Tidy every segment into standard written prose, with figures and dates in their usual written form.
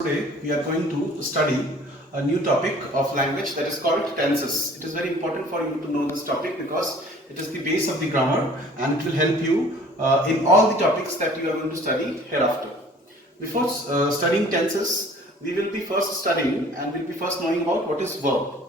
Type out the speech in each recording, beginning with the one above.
Today we are going to study a new topic of language that is called tenses. It is very important for you to know this topic because it is the base of the grammar and it will help you in all the topics that you are going to study hereafter. Before studying tenses, we will be first studying and we'll be first knowing about what is verb.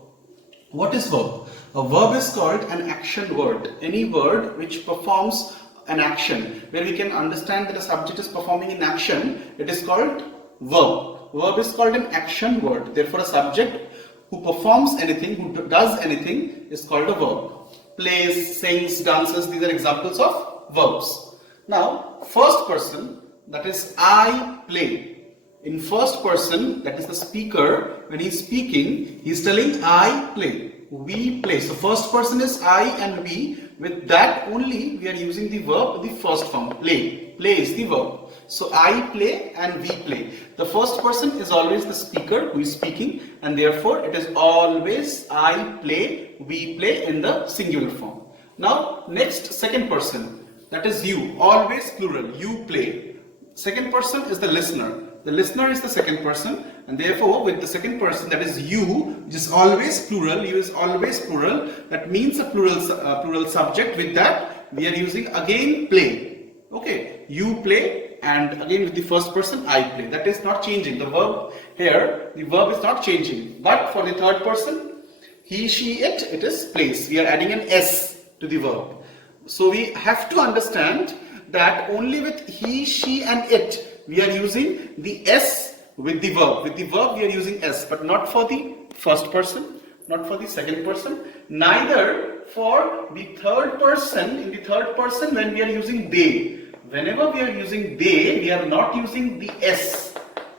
What is verb? A verb is called an action word. Any word which performs an action, where we can understand that a subject is performing an action, it is called verb. Verb is called an action word. Therefore, a subject who performs anything, who does anything, is called a verb. Plays, sings, dances, these are examples of verbs. Now, first person, that is I play. In first person, that is the speaker, when he is speaking, he is telling I play. We play. So, first person is I and we. With that only, we are using the verb, the first form, play. Play is the verb. So, I play and we play. The first person is always the speaker who is speaking, and therefore it is always I play, we play in the singular form. Now, next, second person, that is you, always plural, you play. Second person is the listener. The listener is the second person, and therefore with the second person, that is you, which is always plural, you is always plural, that means a plural subject. With that, we are using again play. Okay, you play, and again with the first person, I play. That is not changing. The verb here, the verb is not changing. But for the third person, he, she, it is plays. We are adding an S to the verb. So we have to understand that only with he, she and it, we are using the S with the verb. With the verb, we are using S, but not for the first person, not for the second person, neither for the third person. In the third person, when we are using they, whenever we are using they, we are not using the S,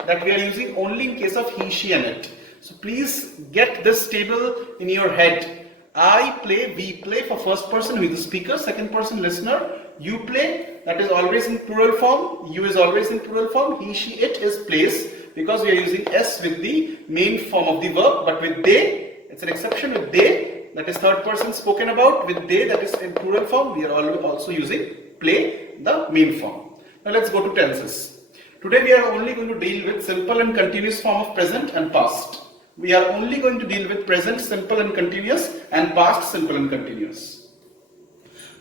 that we are using only in case of he, she and it. So please get this table in your head. I play, we play for first person who is the speaker, second person listener, you play, that is always in plural form, you is always in plural form, he, she, it is plays, because we are using S with the main form of the verb. But with they, it's an exception. With they, that is third person spoken about, with they, that is in plural form, we are also using play, the main form. Now let's go to tenses. Today we are only going to deal with simple and continuous form of present and past. We are only going to deal with present simple and continuous and past simple and continuous.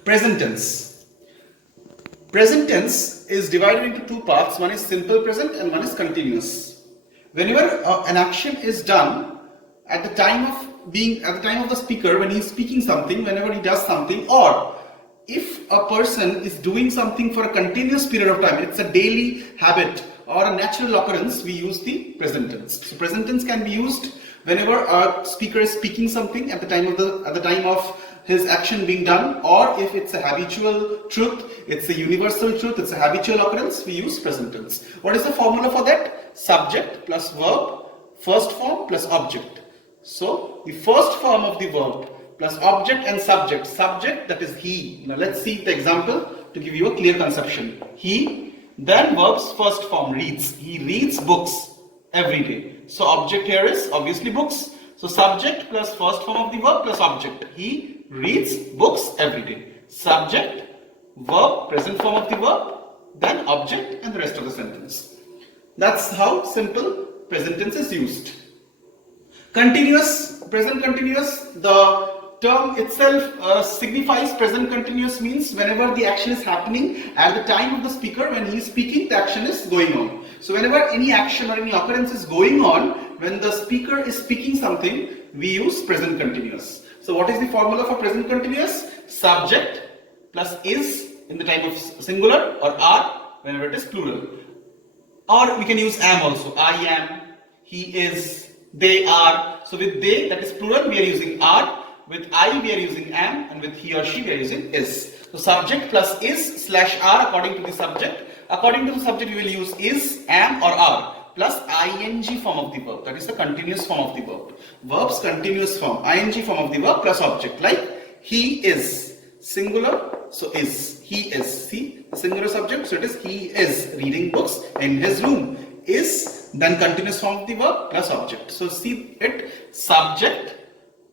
Present tense. Present tense is divided into two parts. One is simple present and one is continuous. Whenever an action is done at the time of the speaker, when he is speaking something, whenever he does something, or if a person is doing something for a continuous period of time, it's a daily habit or a natural occurrence, we use the present tense. So present tense can be used whenever a speaker is speaking something at the time of his action being done, or if it's a habitual truth, it's a universal truth, it's a habitual occurrence, we use present tense. What is the formula for that? Subject plus verb, first form plus object. So the first form of the verb plus object and subject. Subject, that is he. Now let's see the example to give you a clear conception. He, then verb's first form, reads. He reads books every day. So object here is obviously books. So subject plus first form of the verb plus object. He reads books every day. Subject, verb, present form of the verb, then object, and the rest of the sentence. That's how simple present tense is used. Continuous, present continuous, the term itself signifies present continuous, means whenever the action is happening at the time of the speaker, when he is speaking, the action is going on. So whenever any action or any occurrence is going on, when the speaker is speaking something, we use present continuous. So what is the formula for present continuous? Subject plus is in the type of singular, or are whenever it is plural. Or we can use am also. I am, he is, they are. So with they, that is plural, we are using are. With I, we are using am, and with he or she, we are using is. So subject plus is slash are according to the subject. According to the subject, we will use is, am, or are plus ing form of the verb. That is the continuous form of the verb. Verb's continuous form, ing form of the verb plus object. Like he is, singular, so is. He is. See, the singular subject, so it is he is reading books in his room. Is, then continuous form of the verb plus object. So see it, subject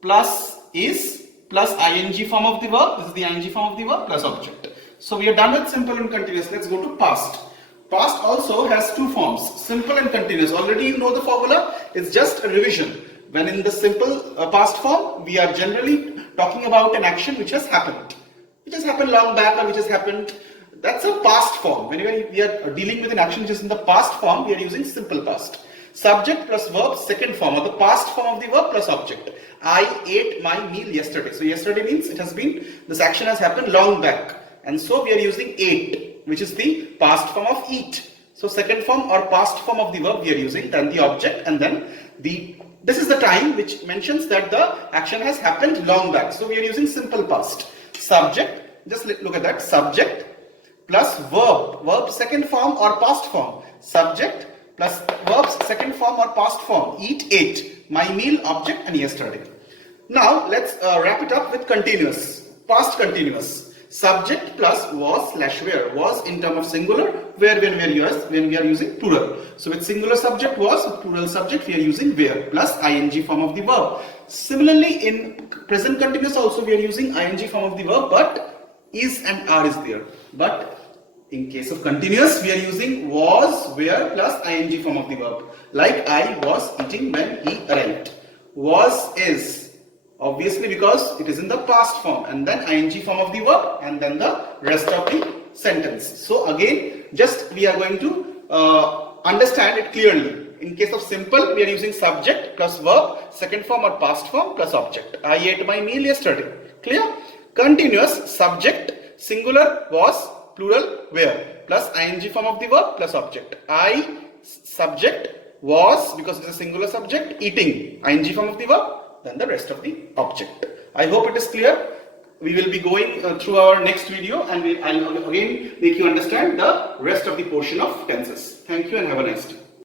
plus is plus ing form of the verb. This is the ing form of the verb plus object. So we are done with simple and continuous. Let's go to past. Past also has two forms, simple and continuous. Already you know the formula, it's just a revision. When in the simple past form, we are generally talking about an action which has happened long back, or which has happened. That's a past form. Whenever we are dealing with an action which is in the past form, we are using simple past. Subject plus verb, second form, or the past form of the verb plus object. I ate my meal yesterday. So yesterday means this action has happened long back. And so we are using ate, which is the past form of eat. So second form or past form of the verb we are using, then the object, and then this is the time which mentions that the action has happened long back. So we are using simple past. Subject, just look at that, subject plus verb second form or past form. Subject plus verb's second form or past form. Eat, ate, my meal, object, and yesterday. Now let's wrap it up with continuous, past continuous. Subject plus was/were. Was in term of singular, where when we are using plural. So with singular subject was, with plural subject we are using were plus ing form of the verb. Similarly in present continuous also we are using ing form of the verb, but is and are is there. But in case of continuous we are using was, were plus ing form of the verb. Like I was eating when he arrived. Was, is. Obviously because it is in the past form, and then ing form of the verb, and then the rest of the sentence. So again, just we are going to understand it clearly. In case of simple, we are using subject plus verb, second form or past form plus object. I ate my meal yesterday. Clear? Continuous, subject, singular was, plural were, plus ing form of the verb plus object. I, subject, was, because it is a singular subject, eating, ing form of the verb, then the rest of the object. I hope it is clear. We will be going through our next video, and I'll again make you understand the rest of the portion of tenses. Thank you and have a nice day.